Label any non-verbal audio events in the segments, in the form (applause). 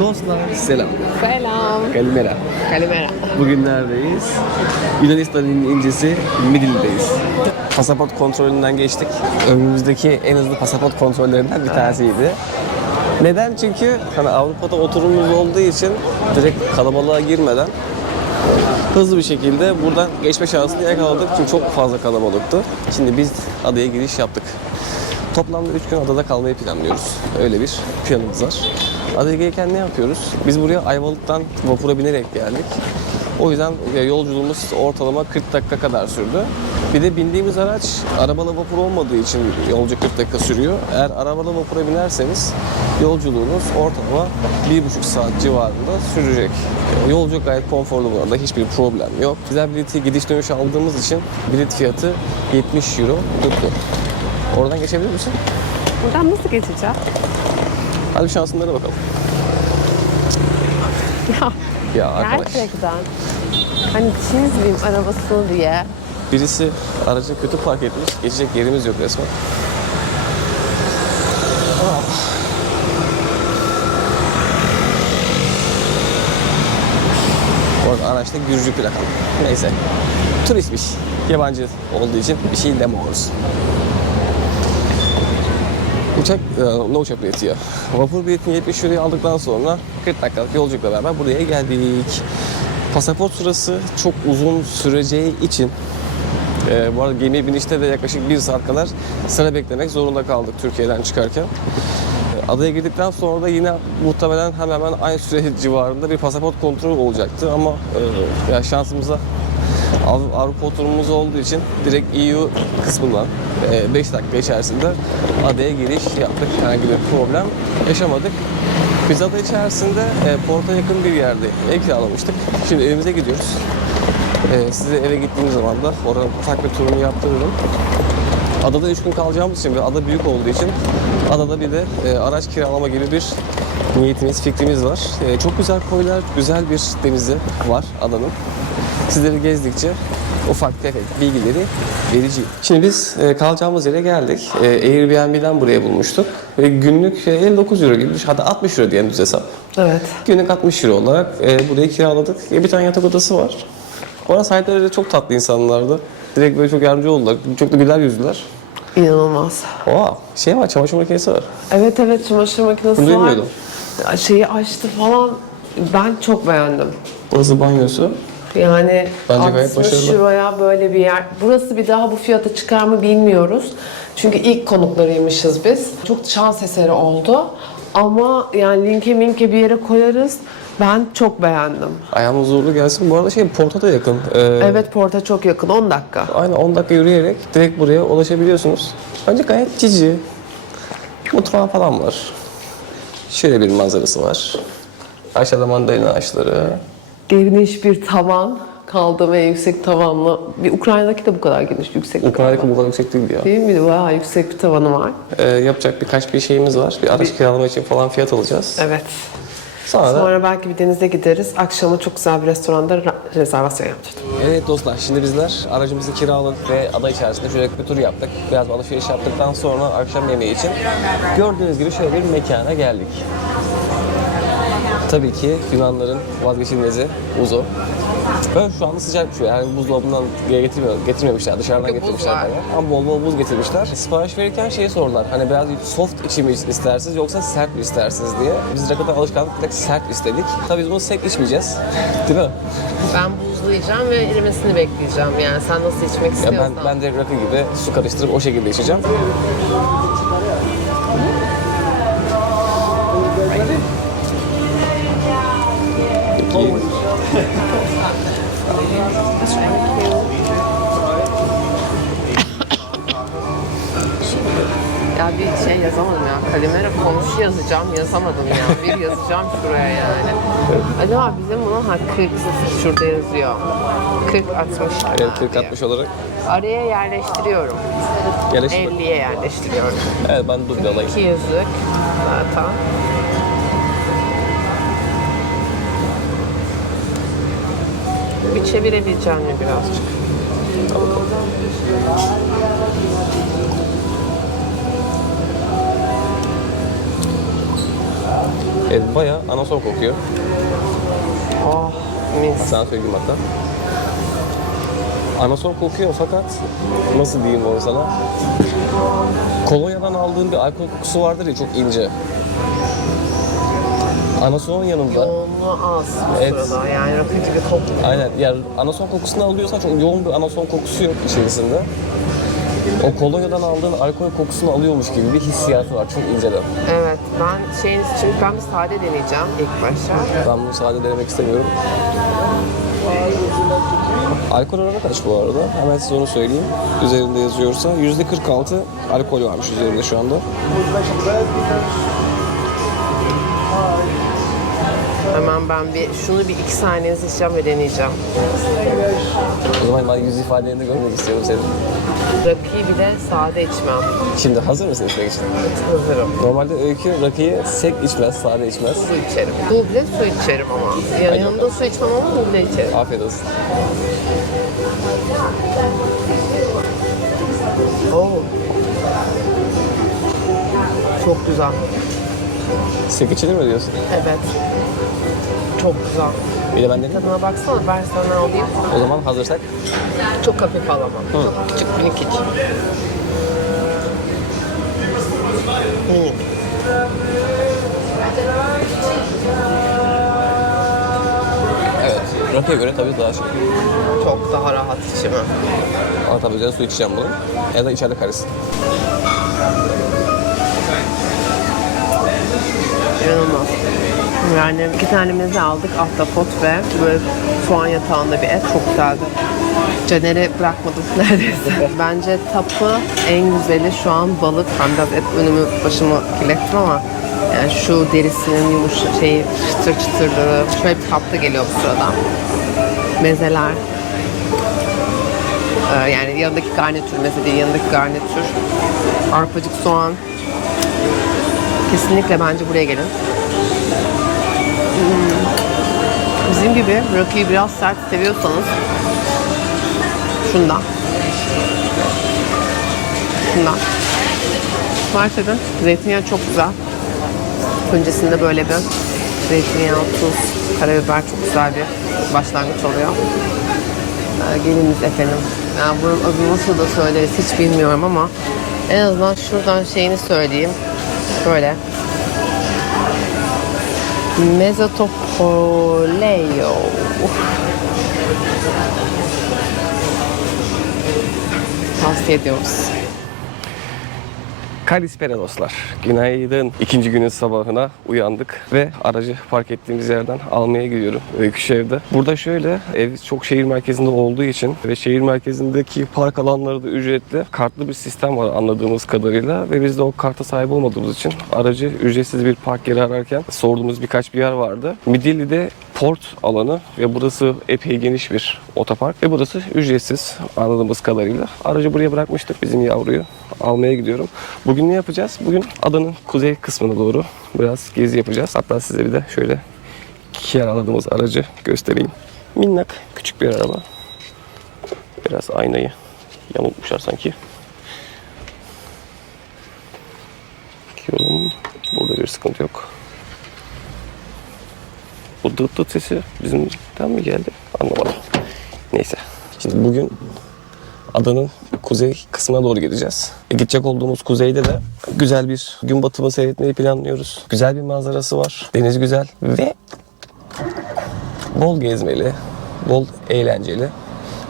Dostlar selam. Selam. Kalimera. Kalimera. Bugün neredeyiz? Yunanistan'ın incisi Midil'deyiz. Pasaport kontrolünden geçtik. Ömrümüzdeki en hızlı pasaport kontrollerinden bir tanesiydi. Neden? Çünkü hani Avrupa'da oturumumuz olduğu için direkt kalabalığa girmeden hızlı bir şekilde buradan geçme şansını yakaladık. Çünkü çok fazla kalabalıktı. Şimdi biz adaya giriş yaptık. Toplamda 3 gün adada kalmayı planlıyoruz. Öyle bir planımız var. Adaya gelirken ne yapıyoruz? Biz buraya Ayvalık'tan vapura binerek geldik. O yüzden yolculuğumuz ortalama 40 dakika kadar sürdü. Bir de bindiğimiz araç arabalı vapur olmadığı için yolcu 40 dakika sürüyor. Eğer arabalı vapura binerseniz yolculuğunuz ortalama 1,5 saat civarında sürecek. Yolculuk gayet konforlu bu arada. Hiçbir problem yok. Güzel bileti gidiş dönüş aldığımız için bilet fiyatı 70 euro tuttu. Oradan geçebilir misin? Buradan nasıl geçeceğim? Hadi şansınlara bakalım. Ya Ya arkadaş. gerçekten. Hani çizmeyeyim arabasını diye. Birisi aracı kötü park etmiş. Geçecek yerimiz yok resmen. Ah. Orada araçta Gürcü plakalı. Neyse. Turistmiş. Yabancı olduğu için bir şey demiyoruz. Uçak, e, uçak bileti ya? Vapur biletini 70 euroya aldıktan sonra 40 dakikalık yolculukla beraber buraya geldik. Pasaport sırası çok uzun süreceği için e, bu arada gemi binişte de yaklaşık bir saat kadar sıra beklemek zorunda kaldık Türkiye'den çıkarken. Adaya girdikten sonra da yine muhtemelen hemen hemen aynı süre civarında bir pasaport kontrolü olacaktı ama e, ya şansımıza Av- Avrupa oturumumuz olduğu için direkt EU kısmından 5 dakika içerisinde adaya giriş yaptık. Herhangi bir problem yaşamadık. Biz ada içerisinde e, porta yakın bir yerde ev kiralamıştık. Şimdi evimize gidiyoruz. E, size eve gittiğimiz zaman da oranın ufak bir turunu yaptırırım. Adada 3 gün kalacağımız için ve ada büyük olduğu için adada bir de e, araç kiralama gibi bir niyetimiz, fikrimiz var. E, çok güzel koylar, güzel bir denizi var adanın. Sizleri gezdikçe ufak tefek bilgileri vereceğim. Şimdi biz e, kalacağımız yere geldik. E, Airbnb'den buraya bulmuştuk. Ve günlük e, 59 euro gibi, hatta 60 euro diyelim düz hesap. Evet. Günlük 60 euro olarak e, burayı kiraladık. E, bir tane yatak odası var. Bana sahipleri de çok tatlı insanlardı. Direkt böyle çok yardımcı oldular. Çok da güler yüzlüler. İnanılmaz. Oha, şey var, çamaşır makinesi var. Evet evet çamaşır makinesi Bunu var. bilmiyordum. Şeyi açtı falan. Ben çok beğendim. Burası banyosu. Yani Bence gayet 60 başarılı. euroya böyle bir yer. Burası bir daha bu fiyata çıkar mı bilmiyoruz. Çünkü ilk konuklarıymışız biz. Çok şans eseri oldu. Ama yani linke minke bir yere koyarız. Ben çok beğendim. Ayağım huzurlu gelsin. Bu arada şey Porto da yakın. Ee, Evet Port'a çok yakın 10 dakika. Aynen 10 dakika yürüyerek direkt buraya ulaşabiliyorsunuz. Bence gayet cici. Mutfağı falan var. Şöyle bir manzarası var. Aşağıda mandalina ağaçları. Geniş bir tavan. Kaldığım en yüksek tavanlı. Bir Ukrayna'daki de bu kadar geniş, yüksek. Ukrayna'daki bu kadar yüksek değildi ya. Değil mi? Bayağı yüksek bir tavanı var. Ee, yapacak birkaç bir şeyimiz var. Bir araç kiralama için falan fiyat alacağız. Evet. Sonra da Sonra belki bir denize gideriz. Akşama çok güzel bir restoranda ra- rezervasyon yapacağız. Evet dostlar şimdi bizler aracımızı kiraladık ve ada içerisinde şöyle bir tur yaptık. Biraz bir alışveriş yaptıktan sonra akşam yemeği için gördüğünüz gibi şöyle bir mekana geldik. Tabii ki Yunanların vazgeçilmezi Uzo. Ben şu anda sıcak bir şey. Yani buzdolabından getirmiyor, getirmemişler. Dışarıdan Çünkü getirmişler. bana. Ama bol bol buz getirmişler. Sipariş verirken şeyi sordular. Hani biraz soft içi mi istersiniz yoksa sert mi istersiniz diye. Biz rakıda alışkanlık direkt sert istedik. Tabii biz bunu sert içmeyeceğiz. (laughs) Değil mi? Ben buzlayacağım ve erimesini bekleyeceğim. Yani sen nasıl içmek Ya istiyorsan. ben, ben de rakı gibi su karıştırıp o şekilde içeceğim. Ya bir şey yazamadım ya. Kalimera komşu yazacağım. Yazamadım ya. Bir yazacağım şuraya yani. Acaba bizim bunun ha 40 şurada yazıyor. 40 60 Evet 40 60 olarak Araya yerleştiriyorum. yerleştir. 50'ye yerleştiriyorum. Evet ben duble alayım. 2 yazık zaten. Bir çevirebileceğim mi birazcık? Evet, bayağı anason kokuyor. Oh mis. Sana söyleyeyim hatta. Anason kokuyor fakat nasıl diyeyim onu sana? Kolonyadan aldığın bir alkol kokusu vardır ya çok ince. Anasonun yanında Yoğunluğu az bu Evet. sırada. Yani rakı gibi kokmuyor. aynen yani anason kokusunu alıyorsan çok yoğun bir anason kokusu yok içerisinde. O kolonyadan aldığın alkol kokusunu alıyormuş gibi bir hissiyatı var çok inceden. Evet ben şeyin şimdi ben bir sade deneyeceğim ilk başta. Ben bunu sade denemek istemiyorum. Alkol oranı kaç bu arada? Hemen size onu söyleyeyim. Üzerinde yazıyorsa %46 alkol varmış üzerinde şu anda. Hemen ben bir şunu bir iki saniye seçeceğim ve deneyeceğim. O zaman ben yüz ifadelerini görmek istiyorum senin. Rakıyı bile sade içmem. Şimdi hazır mısın içmek için? Hazırım. Normalde öykü rakıyı sek içmez, sade içmez. Su içerim. Duble su içerim ama. Ya, yanında su içmem ama duble içerim. Afiyet olsun. Oo. Çok güzel. Sek içilir mi diyorsun? Evet. Çok güzel. Bir de ben deneyeyim. Tadına baksana ben sana alayım. O zaman hazırsak. Çok hafif alamam. Çok küçük minik iç. Minik. Evet. Rakıya göre tabii daha şey. Çok daha rahat içimi. Ama tabii üzerine su içeceğim bunu. Ya da içeride karışsın. İnanılmaz. Yani iki tane meze aldık. Ahtapot ve soğan yatağında bir et. Çok güzeldi. Caner'i bırakmadım (laughs) neredeyse. Bence tapı en güzeli şu an balık. Ben biraz et önümü başımı kirlettim ama yani şu derisinin yumuşak şeyi çıtır çıtırlığı. Şöyle bir tatlı geliyor bu sırada. Mezeler. Ee, yani yanındaki garnitür değil, yanındaki garnitür. Arpacık soğan. Kesinlikle bence buraya gelin. Bizim gibi rakıyı biraz sert seviyorsanız şundan. Şundan. Gerçekten zeytinyağı çok güzel. Öncesinde böyle bir zeytinyağı, tuz, karabiber çok güzel bir başlangıç oluyor. Ee, geliniz efendim. Yani bunun adını nasıl da söyleriz hiç bilmiyorum ama en azından şuradan şeyini söyleyeyim. Böyle. Mezotopoleo. Tavsiye ediyoruz. Kalispera dostlar. Günaydın. İkinci günün sabahına uyandık ve aracı park ettiğimiz yerden almaya gidiyorum Öykü evde. Burada şöyle ev çok şehir merkezinde olduğu için ve şehir merkezindeki park alanları da ücretli. Kartlı bir sistem var anladığımız kadarıyla ve biz de o karta sahip olmadığımız için aracı ücretsiz bir park yeri ararken sorduğumuz birkaç bir yer vardı. Midilli'de port alanı ve burası epey geniş bir otopark ve burası ücretsiz anladığımız kadarıyla. Aracı buraya bırakmıştık bizim yavruyu almaya gidiyorum. Bugün ne yapacağız? Bugün adanın kuzey kısmına doğru biraz gezi yapacağız. Hatta size bir de şöyle kiraladığımız aracı göstereyim. Minnak küçük bir araba. Biraz aynayı yamultmuşlar sanki. Bakıyorum. Burada bir sıkıntı yok. Bu dıt dıt sesi bizimden mi geldi? Anlamadım. Neyse. Şimdi bugün adanın kuzey kısmına doğru gideceğiz. E, gidecek olduğumuz kuzeyde de güzel bir gün batımı seyretmeyi planlıyoruz. Güzel bir manzarası var. Deniz güzel ve bol gezmeli, bol eğlenceli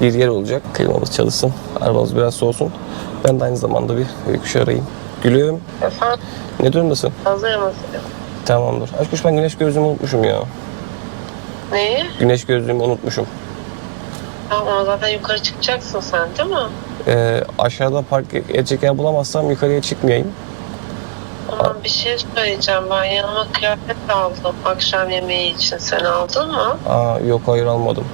bir yer olacak. Klimamız çalışsın, arabamız biraz soğusun. Ben de aynı zamanda bir öyküş arayayım. Gülüm, Efendim ne durumdasın? hazır mısın? Tamamdır. Aşkış ben güneş gözlüğümü unutmuşum ya. Neyi? Güneş gözlüğümü unutmuşum. Tamam zaten yukarı çıkacaksın sen değil mi? Ee, aşağıda park edecek yer bulamazsam yukarıya çıkmayayım. Ama bir şey söyleyeceğim ben yanıma kıyafet aldım akşam yemeği için sen aldın mı? Aa, yok hayır almadım.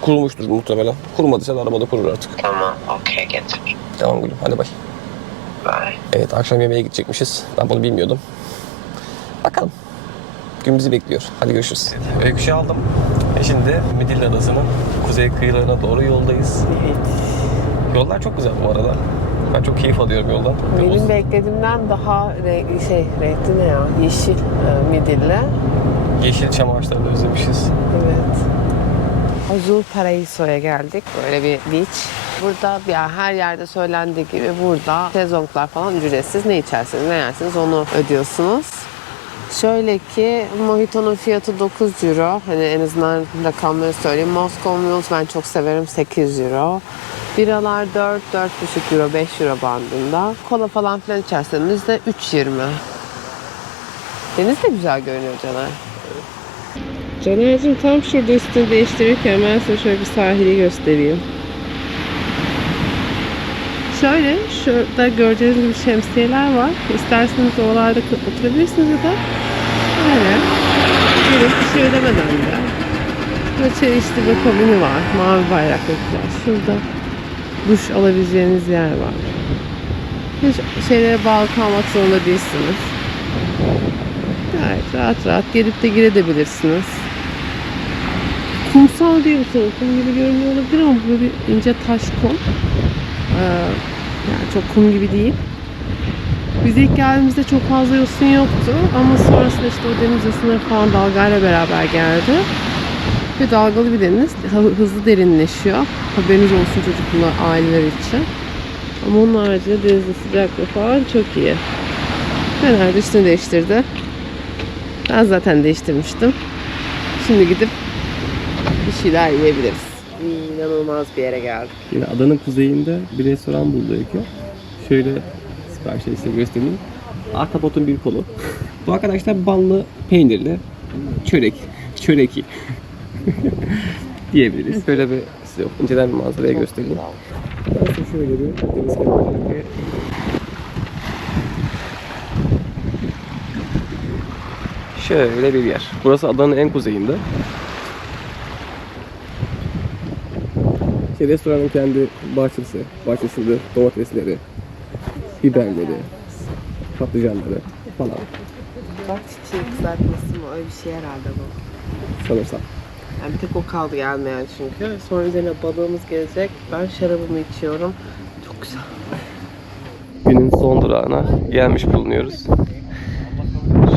Kurumuştur muhtemelen. Kurumadıysa da arabada kurur artık. Tamam okey getir. Tamam gülüm hadi bay. Bye. Evet akşam yemeğe gidecekmişiz. Ben bunu bilmiyordum. Bakalım. Gün bizi bekliyor. Hadi görüşürüz. Evet, öyküşü aldım. E şimdi Midilli Adası'nın kuzey kıyılarına doğru yoldayız. Yollar çok güzel bu arada. Ben çok keyif alıyorum yoldan. Benim beklediğimden daha re- şey renkli ne ya? Yeşil e, midilli. Yeşil çam ağaçlarını özlemişiz. Evet. Azul Paraíso'ya geldik. Böyle bir beach. Burada ya her yerde söylendiği gibi burada sezonlar falan ücretsiz. Ne içerseniz ne yerseniz onu ödüyorsunuz. Şöyle ki Mojito'nun fiyatı 9 euro. Hani en azından rakamları söyleyeyim. Moscow Mules ben çok severim 8 euro. Biralar 4, 4,5 euro, 5 euro bandında. Kola falan filan içerseniz de 3.20. Deniz de güzel görünüyor Caner. Caner'cim tam şurada üstünü değiştirirken ben size şöyle bir sahili göstereyim. Şöyle şurada göreceğiniz gibi şemsiyeler var. İsterseniz oralarda oturabilirsiniz ya da öyle gelip bir şey ödemeden de. Böyle çay içtirme kabini var. Mavi bayraklıklar. Şurada duş alabileceğiniz yer var. Hiç şeylere bağlı kalmak zorunda değilsiniz. Gayet rahat rahat gelip de girebilirsiniz. Kumsal değil bu tabii. Kum gibi görünüyor olabilir ama böyle bir ince taş kum. Ee, yani çok kum gibi değil. Biz ilk geldiğimizde çok fazla yosun yoktu ama sonrasında işte o deniz yosunları falan dalgayla beraber geldi. Ve dalgalı bir deniz hı- hızlı derinleşiyor. Haberiniz olsun çocukla aileler için. Ama onun haricinde denizin sıcaklığı falan çok iyi. Fener üstünü değiştirdi. Ben zaten değiştirmiştim. Şimdi gidip bir şeyler yiyebiliriz. İnanılmaz bir yere geldik. Yine adanın kuzeyinde bir restoran buldu Öykü. Şöyle siparişleri size göstereyim. Ahtapotun bir kolu. Bu arkadaşlar ballı peynirli çörek. Çöreki. (laughs) diyebiliriz. Böyle bir size inceden bir manzaraya göstereyim. Ben size şöyle bir deniz Şöyle bir yer. Burası adanın en kuzeyinde. İşte restoranın kendi bahçesi, bahçesinde domatesleri, biberleri, patlıcanları falan Bak çiçeği kızartması mı? Öyle bir şey herhalde bu. sanırsam. Yani bir tek o kaldı gelmeyen çünkü. Sonra üzerine balığımız gelecek. Ben şarabımı içiyorum. Çok güzel. Günün son durağına gelmiş bulunuyoruz.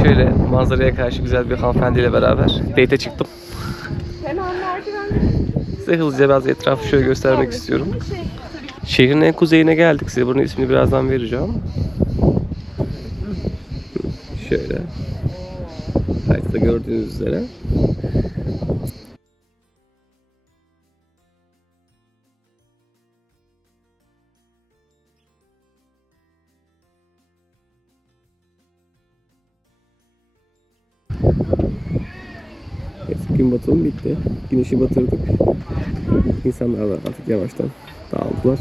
Şöyle manzaraya karşı güzel bir hanımefendiyle beraber date'e çıktım. Size hızlıca biraz etrafı şöyle göstermek istiyorum. Şehrin en kuzeyine geldik. Size bunun ismini birazdan vereceğim. Şöyle. Haritada gördüğünüz üzere. Gün batımı bitti. Güneşi batırdık. İnsanlar da artık yavaştan dağıldılar.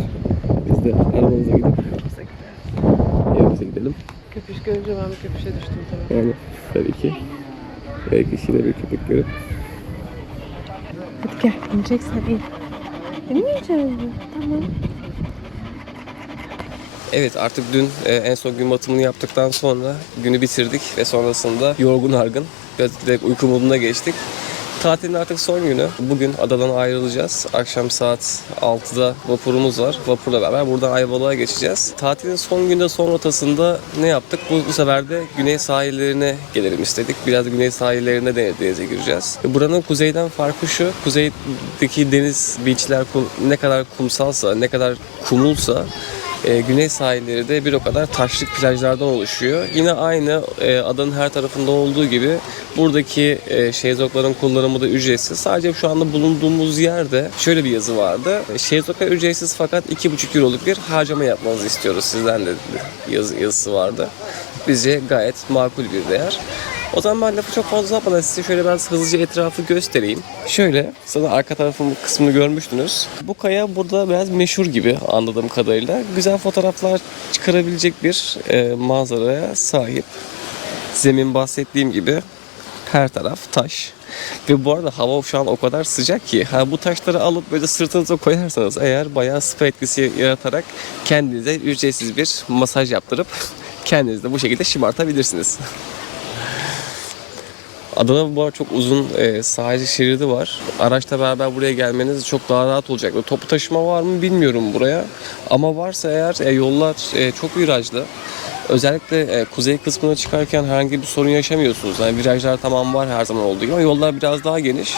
Biz de arabamıza gidip evimize gidelim. Köpüş görünce ben bir köpüşe düştüm tabii. Yani tabii ki belki işine bir köpek görüp Hadi gel. İneceksen in. İnmeyeceğim. Tamam. Evet artık dün e, en son gün batımını yaptıktan sonra günü bitirdik ve sonrasında yorgun argın biraz direkt uyku moduna geçtik. Tatilin artık son günü. Bugün adadan ayrılacağız. Akşam saat 6'da vapurumuz var. Vapurla beraber buradan Ayvalık'a geçeceğiz. Tatilin son günde son rotasında ne yaptık? Bu, bu sefer de güney sahillerine gelelim istedik. Biraz güney sahillerine de denize gireceğiz. Ve Buranın kuzeyden farkı şu. Kuzeydeki deniz, beachler ne kadar kumsalsa, ne kadar kumulsa e, güney sahilleri de bir o kadar taşlık plajlardan oluşuyor. Yine aynı e, adanın her tarafında olduğu gibi buradaki e, şezlongların kullanımı da ücretsiz. Sadece şu anda bulunduğumuz yerde şöyle bir yazı vardı. E, Şezlonglar ücretsiz fakat 2,5 euroluk bir harcama yapmanızı istiyoruz sizden de yazı, yazısı vardı. Bizce gayet makul bir değer. O zaman ben lafı çok fazla uzatmadan size şöyle biraz hızlıca etrafı göstereyim. Şöyle, sana arka tarafın kısmını görmüştünüz. Bu kaya burada biraz meşhur gibi anladığım kadarıyla. Güzel fotoğraflar çıkarabilecek bir e, manzaraya sahip. Zemin bahsettiğim gibi her taraf taş. Ve bu arada hava şu an o kadar sıcak ki ha bu taşları alıp böyle sırtınıza koyarsanız eğer bayağı spa etkisi yaratarak kendinize ücretsiz bir masaj yaptırıp kendinizi de bu şekilde şımartabilirsiniz. Adada bu çok uzun e, sahil şeridi var. Araçla beraber buraya gelmeniz çok daha rahat olacak. Toplu taşıma var mı bilmiyorum buraya. Ama varsa eğer e, yollar e, çok virajlı. Özellikle e, kuzey kısmına çıkarken herhangi bir sorun yaşamıyorsunuz. Yani virajlar tamam var her zaman olduğu gibi ama yollar biraz daha geniş.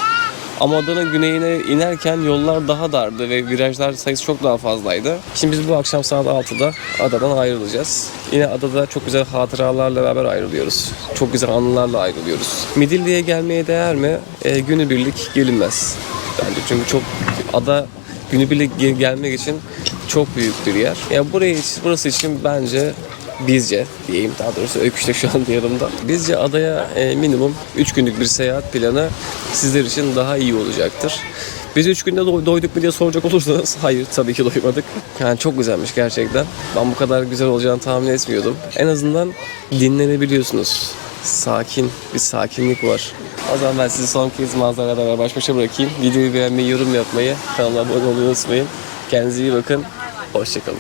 Ama adanın güneyine inerken yollar daha dardı ve virajlar sayısı çok daha fazlaydı. Şimdi biz bu akşam saat 6'da adadan ayrılacağız. Yine adada çok güzel hatıralarla beraber ayrılıyoruz. Çok güzel anılarla ayrılıyoruz. Midilli'ye gelmeye değer mi? E, günübirlik gelinmez. Bence çünkü çok ada günübirlik ge- gelmek için çok büyük bir yer. Ya burayı burası için bence Bizce diyeyim daha doğrusu Öyküş şu an (laughs) yanımda. Bizce adaya e, minimum 3 günlük bir seyahat planı sizler için daha iyi olacaktır. Biz 3 günde do- doyduk mu diye soracak olursanız (laughs) hayır tabii ki doymadık. Yani çok güzelmiş gerçekten. Ben bu kadar güzel olacağını tahmin etmiyordum. En azından dinlenebiliyorsunuz. Sakin, bir sakinlik var. O zaman ben sizi son kez manzaralarla baş başa bırakayım. Videoyu beğenmeyi, yorum yapmayı, kanala abone olmayı unutmayın. Kendinize iyi bakın. Hoşçakalın.